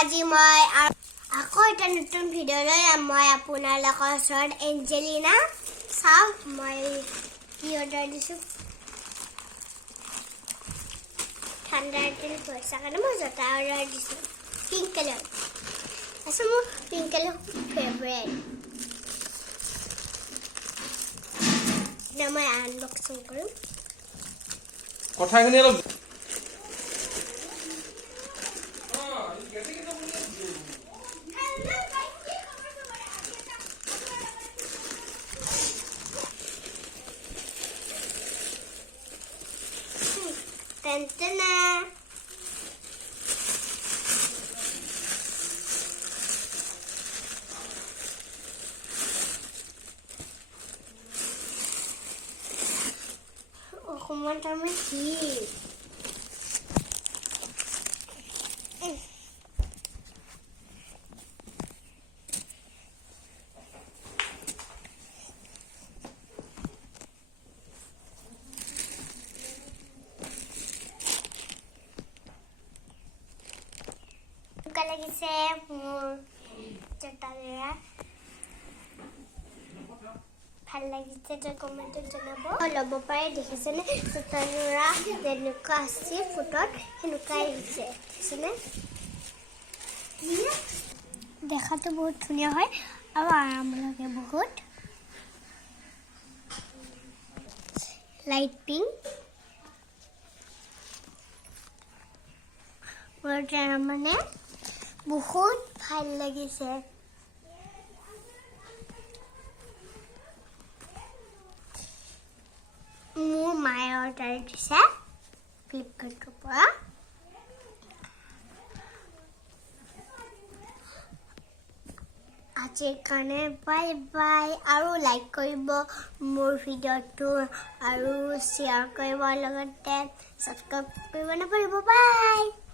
আজি মই আকৌ এটা নতুন ভিডিঅ' লৈ মই আপোনালোকৰ ওচৰত এঞ্জেলিনা চাওক মই কি অৰ্ডাৰ দিছোঁ ঠাণ্ডাৰ দিন পইচা কাৰণে মই জোতা অৰ্ডাৰ দিছোঁ পিংক কালাৰ আছে মোৰ পিংক কালাৰ ফেভৰেট এতিয়া মই আনবক্সিং কৰিম কথাখিনি অলপ Tantana. Como entrarme aquí. লাগিছে মোৰ জোতাযোৰা ভাল লাগিছে তো কমেণ্টত জনাব ল'ব পাৰে দেখিছেনে জোতাযোৰা যেনেকুৱা আছে ফটোত সেনেকুৱাই আহিছে দেখিছেনে দেখাতো বহুত ধুনীয়া হয় আৰু আৰাম লাগে বহুত লাইট পিংক মোৰ মানে বহুত ভাল লাগিছে মোৰ মায়ে অৰ্ডাৰ দিছে ফ্লিপকাৰ্টৰ পৰা আজিৰ কাৰণে বাই বাই আৰু লাইক কৰিব মোৰ ভিডিঅ'টো আৰু শ্বেয়াৰ কৰিব লগতে ছাবস্ক্ৰাইব কৰিব নাপাহৰিব বাই